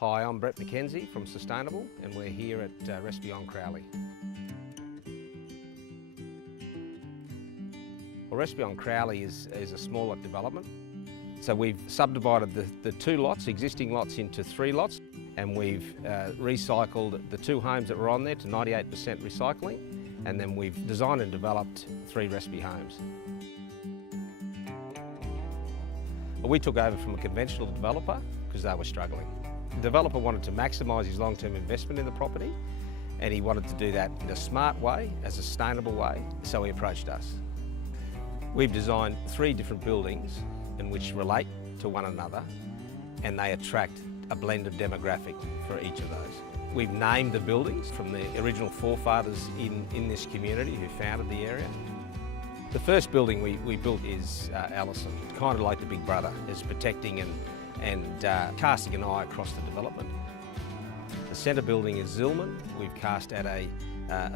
Hi, I'm McKenzie from Sustainable, and we're here at Recipe on Crowley. Well, Recipe on Crowley is a smaller development. So we've subdivided the two lots, existing lots, into 3 lots, and we've recycled the 2 homes that were on there to 98% recycling, and then we've designed and developed 3 Recipe homes. Well, we took over from a conventional developer because they were struggling. The developer wanted to maximise his long-term investment in the property, and he wanted to do that in a smart way, a sustainable way, so he approached us. We've designed 3 different buildings in which relate to one another, and they attract a blended demographic for each of those. We've named the buildings from the original forefathers in this community who founded the area. The first building we built is Allison, kind of like the big brother, is protecting and casting an eye across the development. The centre building is Zillmere. We've cast at a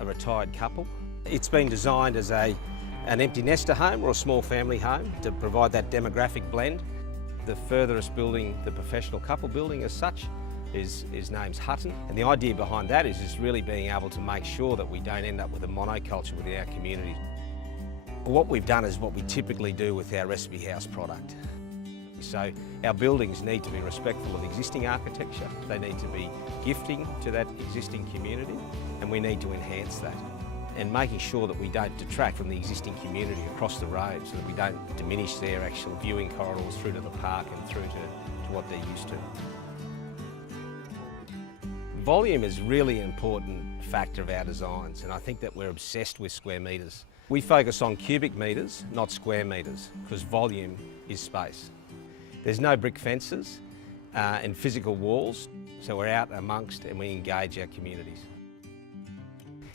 retired couple. It's been designed as an empty nester home or a small family home to provide that demographic blend. The furthest building, the professional couple building as such, is named Hutton. And the idea behind that is just really being able to make sure that we don't end up with a monoculture within our community. What we've done is what we typically do with our Recipe House product. So our buildings need to be respectful of existing architecture, they need to be gifting to that existing community, and we need to enhance that. And making sure that we don't detract from the existing community across the road, so that we don't diminish their actual viewing corridors through to the park and through to what they're used to. Volume is really an important factor of our designs, and I think that we're obsessed with square metres. We focus on cubic metres, not square metres, because volume is space. There's no brick fences and physical walls, so we're out amongst and we engage our communities.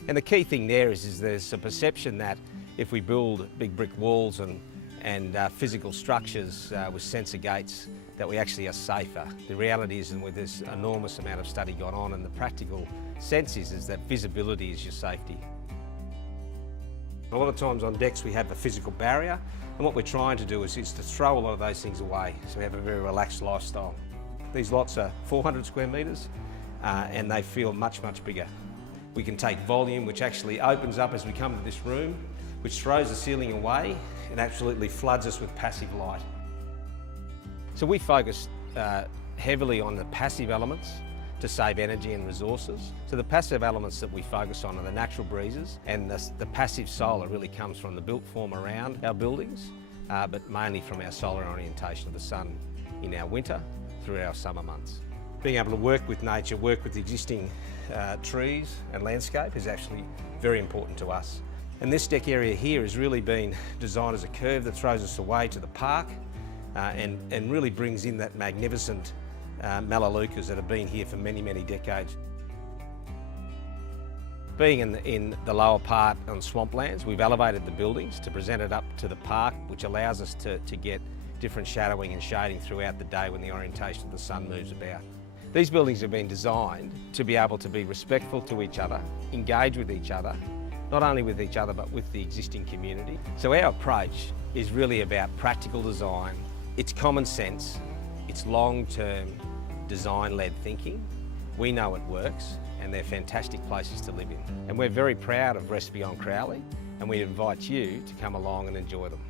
And the key thing there is there's a perception that if we build big brick walls and physical structures with sensor gates, that we actually are safer. The reality is, and with this enormous amount of study gone on, and the practical sense is that visibility is your safety. A lot of times on decks we have a physical barrier, and what we're trying to do is to throw a lot of those things away, so we have a very relaxed lifestyle. These lots are 400 square metres and they feel much, much bigger. We can take volume, which actually opens up as we come to this room, which throws the ceiling away and absolutely floods us with passive light. So we focus heavily on the passive elements to save energy and resources. So the passive elements that we focus on are the natural breezes, and the passive solar really comes from the built form around our buildings, but mainly from our solar orientation of the sun in our winter through our summer months. Being able to work with nature, work with the existing trees and landscape is actually very important to us. And this deck area here has really been designed as a curve that throws us away to the park and really brings in that magnificent melaleucas that have been here for many, many decades. Being in the lower part on swamplands, we've elevated the buildings to present it up to the park, which allows us to get different shadowing and shading throughout the day when the orientation of the sun moves about. These buildings have been designed to be able to be respectful to each other, engage with each other, not only with each other but with the existing community. So our approach is really about practical design, it's common sense, it's long-term design-led thinking. We know it works, and they're fantastic places to live in. And we're very proud of Recipe on Crowley, and we invite you to come along and enjoy them.